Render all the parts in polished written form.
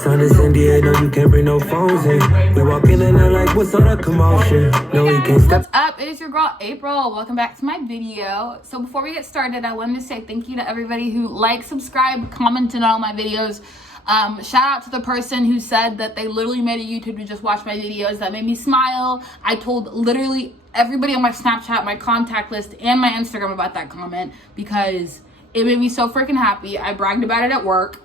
Son is India, no, you can't bring no phones in. We walk in and they're like, what's all the commotion? No, we can't stop. What's up? It is your girl April. Welcome back to my video. So before we get started, I wanted to say thank you to everybody who liked, subscribed, commented on all my videos. Shout out to the person who said that they literally made a YouTube to just watch my videos. That made me smile. I told literally everybody on my Snapchat, my contact list, and my Instagram about that comment because it made me so freaking happy. I bragged about it at work.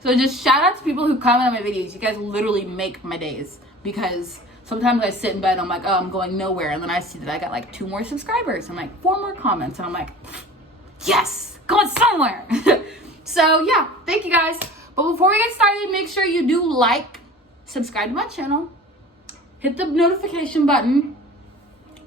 So just shout out to people who comment on my videos. You guys literally make my days because sometimes I sit in bed and I'm like, oh, I'm going nowhere. And then I see that I got like 2 more subscribers and like 4 more comments. And I'm like, yes, going somewhere. So yeah, thank you guys. But before we get started, make sure you do like, subscribe to my channel, hit the notification button.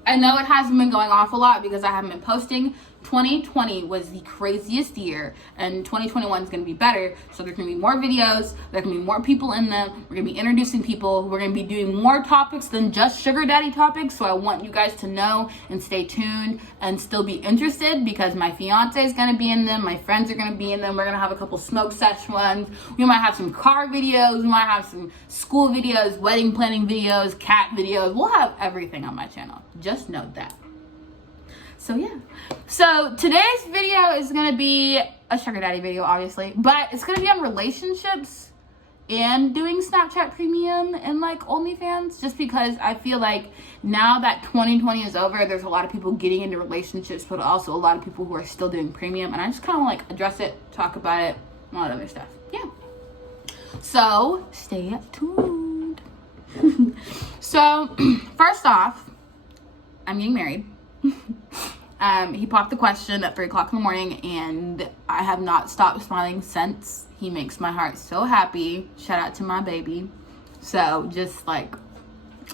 I know it hasn't been going off a lot because I haven't been posting. 2020 was the craziest year and 2021 is going to be better. So there's going to be more videos, there's going to be more people in them, we're going to be introducing people, we're going to be doing more topics than just sugar daddy topics. So I want you guys to know and stay tuned and still be interested because my fiance is going to be in them, my friends are going to be in them, we're going to have a couple smoke session ones, we might have some car videos, we might have some school videos, wedding planning videos, cat videos, we'll have everything on my channel. Just note that. So yeah, so today's video is going to be a sugar daddy video, obviously, but it's going to be on relationships and doing Snapchat Premium and like OnlyFans, just because I feel like now that 2020 is over, there's a lot of people getting into relationships, but also a lot of people who are still doing Premium, and I just kind of like address it, talk about it, and all that other stuff. Yeah. So stay tuned. So first off, I'm getting married. He popped the question at 3 o'clock in the morning and I have not stopped smiling since. He makes my heart so happy. Shout out to my baby. So just like,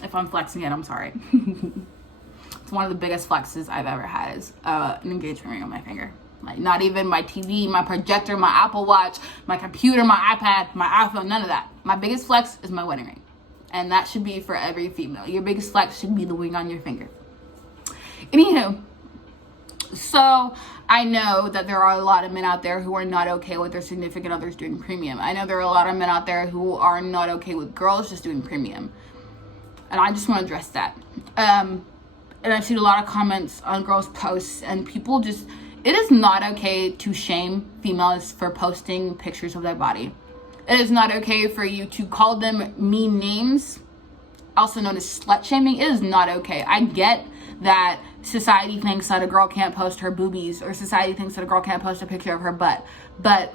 if I'm flexing it, I'm sorry. It's one of the biggest flexes I've ever had is an engagement ring on my finger. Like not even my TV, my projector, my Apple Watch, my computer, my iPad, my iPhone, none of that. My biggest flex is my wedding ring. And that should be for every female. Your biggest flex should be the ring on your finger. Anywho, so I know that there are a lot of men out there who are not okay with their significant others doing Premium. I know there are a lot of men out there who are not okay with girls just doing Premium. And I just want to address that. And I've seen a lot of comments on girls' posts and people just, it is not okay to shame females for posting pictures of their body. It is not okay for you to call them mean names, also known as slut shaming. It is not okay. I get that society thinks that a girl can't post her boobies or society thinks that a girl can't post a picture of her butt. But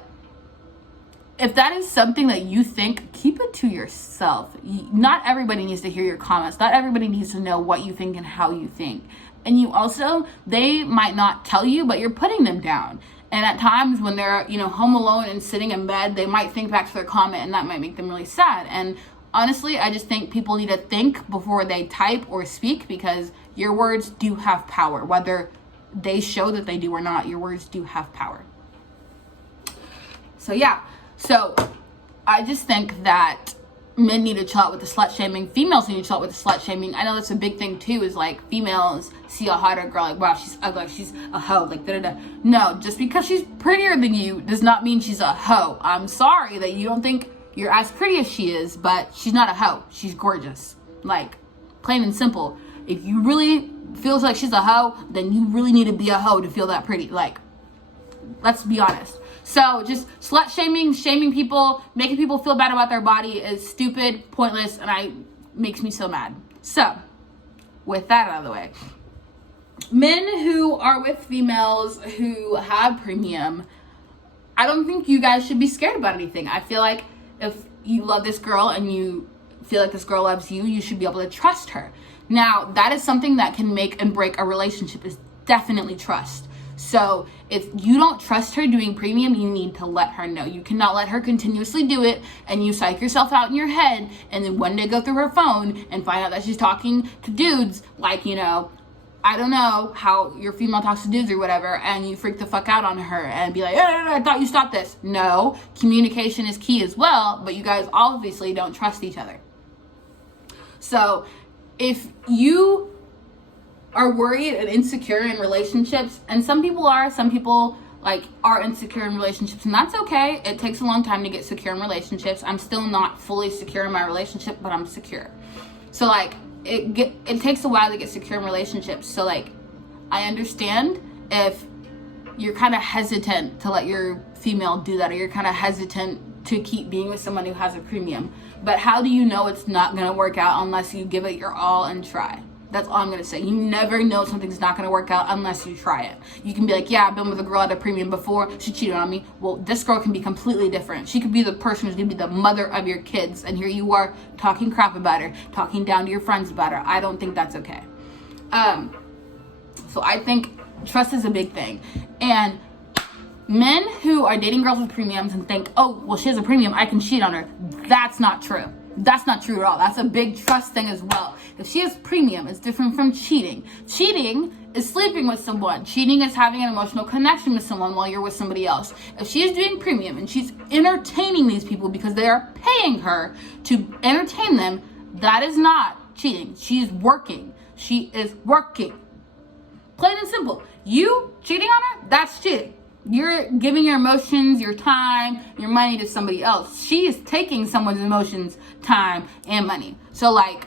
if that is something that you think, keep it to yourself. Not everybody needs to hear your comments. Not everybody needs to know what you think and how you think. And you also, they might not tell you, but you're putting them down. And at times when they're, home alone and sitting in bed, they might think back to their comment and that might make them really sad. And honestly, I just think people need to think before they type or speak because your words do have power. Whether they show that they do or not, your words do have power. So yeah, so I just think that men need to chill out with the slut shaming. Females need to chill out with the slut shaming. I know that's a big thing too, is like females see a hotter girl like, wow, she's ugly, she's a hoe, like da-da-da. No, just because she's prettier than you does not mean she's a hoe. I'm sorry that you don't think you're as pretty as she is, but she's not a hoe. She's gorgeous. Like, plain and simple. If you really feels like she's a hoe, then you really need to be a hoe to feel that pretty. Like, let's be honest. So just slut shaming, shaming people, making people feel bad about their body is stupid, pointless, and makes me so mad. So, with that out of the way, men who are with females who have Premium, I don't think you guys should be scared about anything. I feel like if you love this girl and you feel like this girl loves you, you should be able to trust her. Now, that is something that can make and break a relationship, is definitely trust. So if you don't trust her doing Premium, you need to let her know. You cannot let her continuously do it and you psych yourself out in your head and then one day go through her phone and find out that she's talking to dudes like, I don't know how your female talks to dudes or whatever, and you freak the fuck out on her and be like, I thought you stopped this. No, communication is key as well, but you guys obviously don't trust each other. So if you are worried and insecure in relationships, and some people are, some people like are insecure in relationships, and that's okay. It takes a long time to get secure in relationships. I'm still not fully secure in my relationship, but I'm secure. So like it takes a while to get secure in relationships. So like I understand if you're kind of hesitant to let your female do that, or you're kind of hesitant to keep being with someone who has a premium. But how do you know it's not going to work out unless you give it your all and try? That's all I'm going to say. You never know something's not going to work out unless you try it. You can be like, yeah, I've been with a girl at a premium before. She cheated on me. Well, this girl can be completely different. She could be the person who's going to be the mother of your kids. And here you are talking crap about her, talking down to your friends about her. I don't think that's okay. So I think trust is a big thing. And men who are dating girls with premiums and think, oh, well, she has a premium, I can cheat on her. That's not true. That's not true at all. That's a big trust thing as well. If she has premium, it's different from cheating. Cheating is sleeping with someone. Cheating is having an emotional connection with someone while you're with somebody else. If she is doing premium and she's entertaining these people because they are paying her to entertain them, that is not cheating. She's working. She is working. Plain and simple. You cheating on her, that's cheating. You're giving your emotions, your time, your money to somebody else. She is taking someone's emotions, time, and money. So like,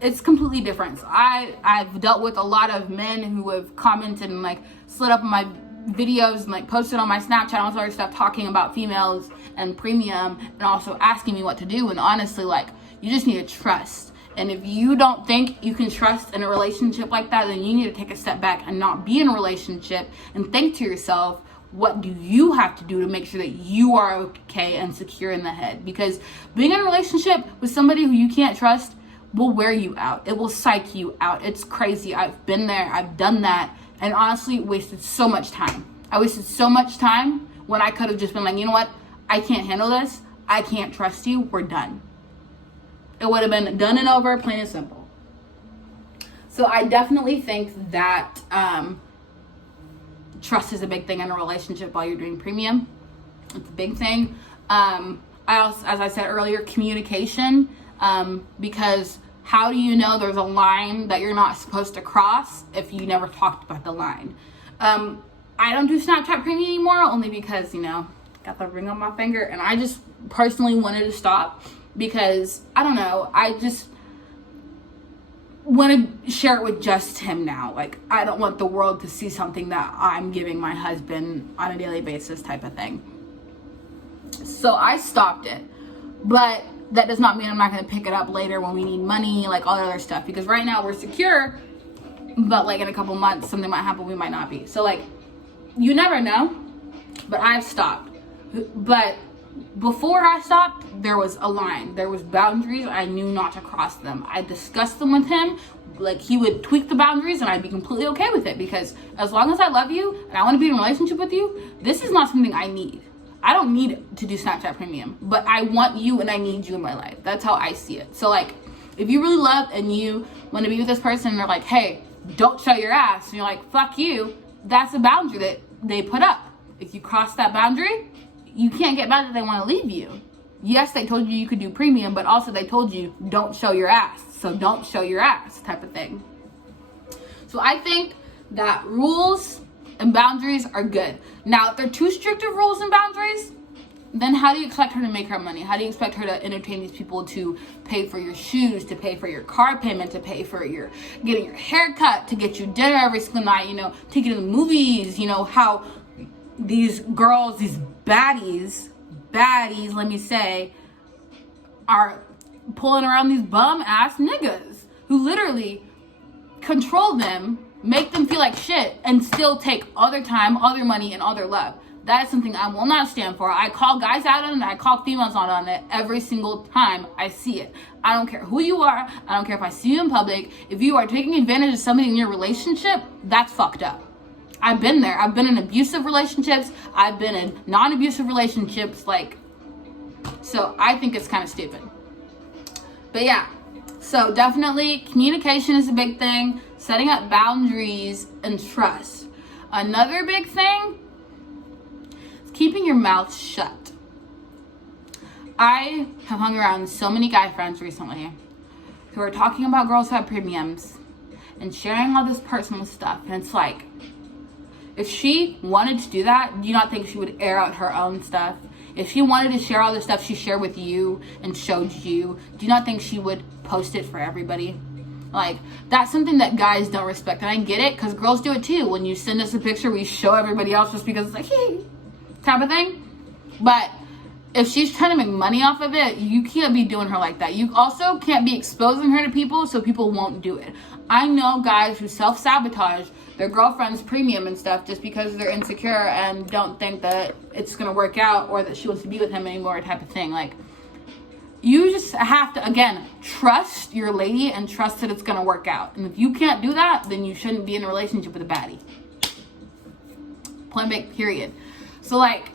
it's completely different. So I've dealt with a lot of men who have commented and like slid up in my videos and like posted on my Snapchat and all this other stuff talking about females and premium and also asking me what to do. And honestly, like, you just need to trust. And if you don't think you can trust in a relationship like that, then you need to take a step back and not be in a relationship and think to yourself, what do you have to do to make sure that you are okay and secure in the head? Because being in a relationship with somebody who you can't trust will wear you out. It will psych you out. It's crazy. I've been there. I've done that. And honestly, wasted so much time. I wasted so much time when I could have just been like, you know what? I can't handle this. I can't trust you. We're done. It would have been done and over, plain and simple. So I definitely think that trust is a big thing in a relationship while you're doing premium. It's a big thing. I also, as I said earlier, communication. Because how do you know there's a line that you're not supposed to cross if you never talked about the line? I don't do Snapchat premium anymore, only because, got the ring on my finger, and I just personally wanted to stop. Because, I don't know, I just want to share it with just him now. Like, I don't want the world to see something that I'm giving my husband on a daily basis type of thing. So I stopped it. But that does not mean I'm not going to pick it up later when we need money, like all that other stuff. Because right now we're secure, but like in a couple months, something might happen, we might not be. So like, you never know, but I've stopped. But before I stopped, there was a line. There was boundaries. I knew not to cross them. I discussed them with him. Like, he would tweak the boundaries and I'd be completely okay with it, because as long as I love you and I want to be in a relationship with you, this is not something I need. I don't need to do Snapchat premium, but I want you and I need you in my life. That's how I see it. So like, if you really love and you want to be with this person and they're like, hey, don't show your ass, and you're like, fuck you, that's a boundary that they put up. If you cross that boundary, you can't get mad that they want to leave you. Yes, they told you could do premium, but also they told you don't show your ass. So don't show your ass type of thing. So I think that rules and boundaries are good. Now, if they're too strict of rules and boundaries, then how do you expect her to make her money? How do you expect her to entertain these people, to pay for your shoes, to pay for your car payment, to pay for your getting your hair cut, to get you dinner every single night, take you to the movies, how these girls, these baddies, let me say, are pulling around these bum ass niggas who literally control them, make them feel like shit, and still take all their time, all their money, and all their love. That is something I will not stand for. I call guys out on it, and I call females out on it every single time I see it. I don't care who you are. I don't care if I see you in public. If you are taking advantage of somebody in your relationship, that's fucked up. I've been there. I've been in abusive relationships. I've been in non-abusive relationships. So I think it's kind of stupid. But yeah, so definitely communication is a big thing. Setting up boundaries and trust. Another big thing is keeping your mouth shut. I have hung around so many guy friends recently who are talking about girls who have premiums and sharing all this personal stuff. And it's like, If she wanted to do that, do you not think she would air out her own stuff? If she wanted to share all the stuff she shared with you and showed you, do you not think she would post it for everybody? Like, that's something that guys don't respect. And I get it, because girls do it too. When you send us a picture, we show everybody else just because it's like, hey, type of thing. But if she's trying to make money off of it, you can't be doing her like that. You also can't be exposing her to people so people won't do it. I know guys who self-sabotage their girlfriend's premium and stuff just because they're insecure and don't think that it's going to work out or that she wants to be with him anymore, type of thing. Like, you just have to, again, trust your lady and trust that it's going to work out. And if you can't do that, then you shouldn't be in a relationship with a baddie. Point blank, period. So, like,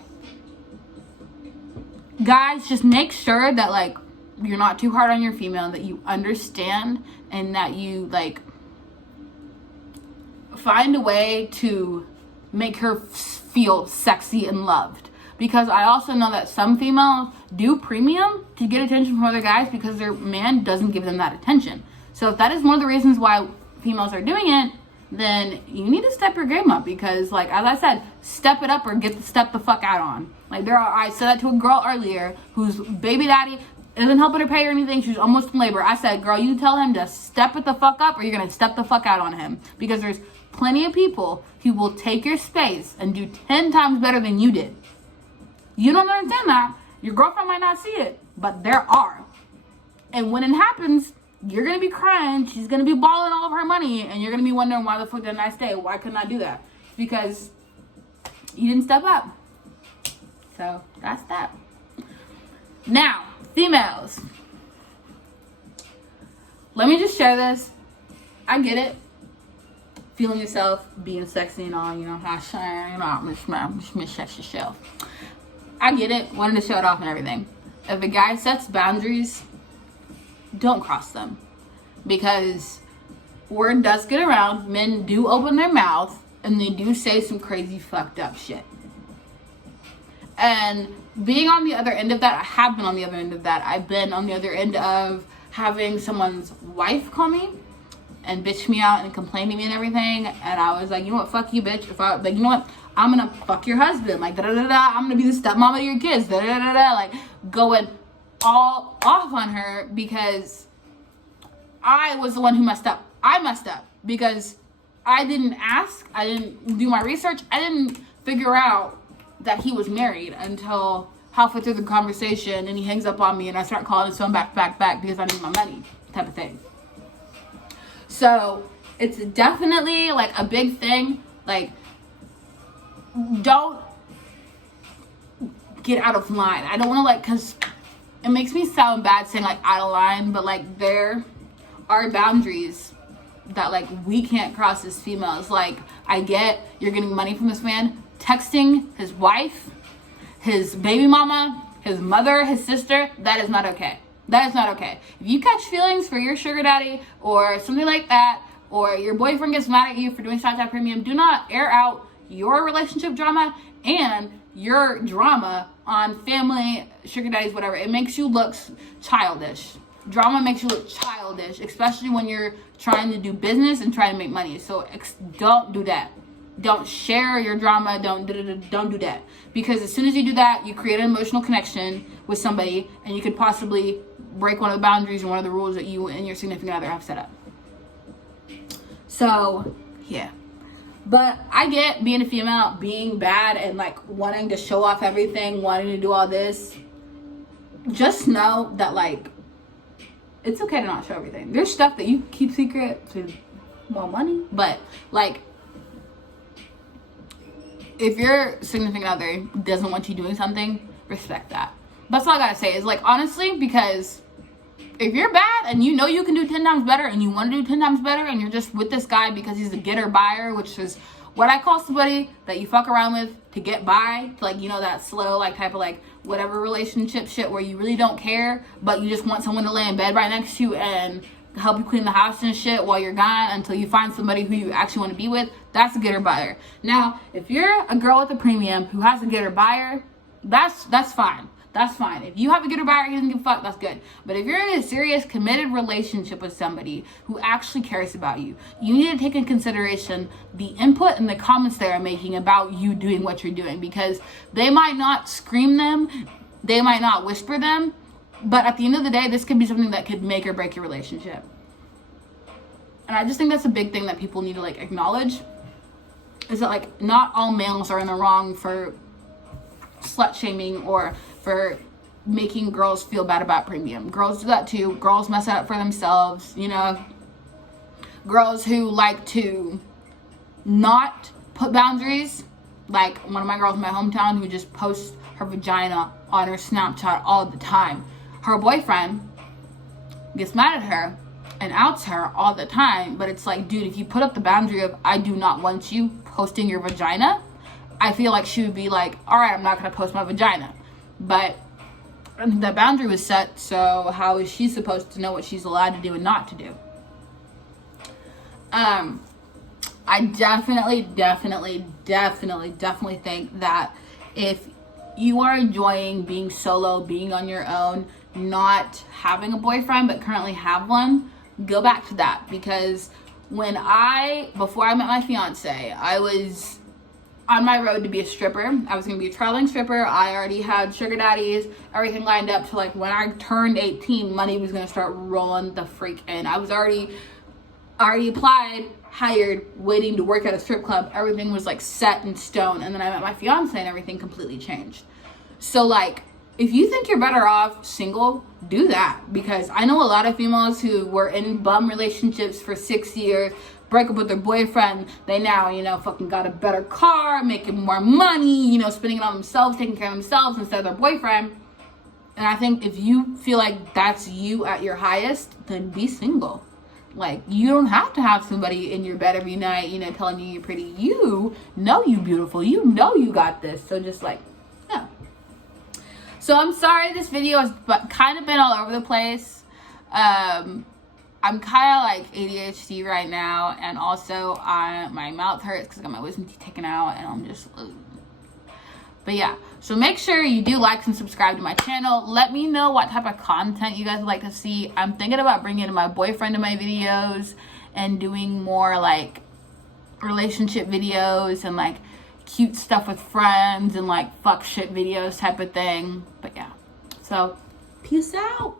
guys, just make sure that, like, you're not too hard on your female, that you understand, and that you, like, find a way to make her feel sexy and loved. Because I also know that some females do premium to get attention from other guys because their man doesn't give them that attention. So if that is one of the reasons why females are doing it, then you need to step your game up. Because, like, as I said, step it up or step the fuck out on. Like, I said that to a girl earlier whose baby daddy isn't helping her pay or anything. She's almost in labor. I said, girl, you tell him to step it the fuck up or you're going to step the fuck out on him. Because there's plenty of people who will take your space and do 10 times better than you did. You don't understand that. Your girlfriend might not see it, but there are. And when it happens, you're going to be crying. She's going to be balling all of her money. And you're going to be wondering, why the fuck didn't I stay? Why couldn't I do that? Because you didn't step up. So that's that. Now, females. Let me just share this. I get it. Feeling yourself, being sexy and all, you know, sex yourself. I get it, wanting to show it off and everything. If a guy sets boundaries, don't cross them. Because word does get around, men do open their mouth, and they do say some crazy fucked up shit. And being on the other end of that, I have been on the other end of that. I've been on the other end of having someone's wife call me and bitch me out and complain to me and everything. And I was like, you know what, fuck you, bitch. If I, like, you know what, I'm gonna fuck your husband. Like, da-da-da-da, I'm gonna be the stepmom of your kids. Da-da-da-da, like, going all off on her because I was the one who messed up. I messed up because I didn't ask. I didn't do my research. I didn't figure out that he was married until halfway through the conversation, and he hangs up on me and I start calling his phone back because I need my money, type of thing. So it's definitely like a big thing. Like, don't get out of line. I don't want to, like, because it makes me sound bad saying like out of line, but like there are boundaries that like we can't cross as females. Like, I get you're getting money from this man, texting his wife, his baby mama, his mother, his sister. That is not okay. That is not okay. If you catch feelings for your sugar daddy or something like that, or your boyfriend gets mad at you for doing Snapchat Premium, do not air out your relationship drama and your drama on family, sugar daddies, whatever. It makes you look childish. Drama makes you look childish, especially when you're trying to do business and trying to make money. So don't do that. Don't share your drama. Don't do that. Because as soon as you do that, you create an emotional connection with somebody, and you could possibly break one of the boundaries and one of the rules that you and your significant other have set up. So, yeah. But I get being a female, being bad, and like wanting to show off everything, wanting to do all this. Just know that, like, it's okay to not show everything. There's stuff that you keep secret to more money, but like, if your significant other doesn't want you doing something, respect that. That's all I gotta say is, like, honestly, because if you're bad and you know you can do 10 times better and you want to do 10 times better and you're just with this guy because he's a getter buyer, which is what I call somebody that you fuck around with to get by, to, like, you know, that slow, like, type of, like, whatever relationship shit where you really don't care, but you just want someone to lay in bed right next to you and help you clean the house and shit while you're gone until you find somebody who you actually want to be with. That's a getter buyer. Now, if you're a girl with a premium who has a getter buyer, that's fine. that's fine. If you have a good or bad, he doesn't give a fuck, that's good. But if you're in a serious, committed relationship with somebody who actually cares about you, you need to take in consideration the input and the comments they are making about you doing what you're doing, because they might not scream them, they might not whisper them, but at the end of the day, this could be something that could make or break your relationship. And I just think that's a big thing that people need to like acknowledge, is that like not all males are in the wrong for slut shaming or for making girls feel bad about premium. Girls do that too. Girls mess it up for themselves, you know. Girls who like to not put boundaries, like one of my girls in my hometown who just posts her vagina on her Snapchat all the time. Her boyfriend gets mad at her and outs her all the time, but it's like, dude, if you put up the boundary of I do not want you posting your vagina, I feel like she would be like, all right, I'm not going to post my vagina. But the boundary was set, so how is she supposed to know what she's allowed to do and not to do? I definitely think that if you are enjoying being solo, being on your own, not having a boyfriend but currently have one, go back to that. Because before I met my fiance, I was on my road to be a stripper. I was going to be a traveling stripper. I already had sugar daddies, everything lined up to like when I turned 18, money was going to start rolling the freak in. I was already applied, hired, waiting to work at a strip club. Everything was like set in stone. And then I met my fiance and everything completely changed. So like, if you think you're better off single, do that. Because I know a lot of females who were in bum relationships for 6 years, break up with their boyfriend, they now, you know, fucking got a better car, making more money, you know, spending it on themselves, taking care of themselves instead of their boyfriend. And I think if you feel like that's you at your highest, then be single. Like, you don't have to have somebody in your bed every night, you know, telling you you're pretty. You know you beautiful. You know you got this. So just like, yeah. So I'm sorry this video has kind of been all over the place. I'm kind of like ADHD right now, and also my mouth hurts because I got my wisdom teeth taken out, and I'm just, but yeah. So make sure you do like and subscribe to my channel. Let me know what type of content you guys would like to see. I'm thinking about bringing my boyfriend to my videos and doing more like relationship videos and like cute stuff with friends and like fuck shit videos type of thing. But yeah, so peace out.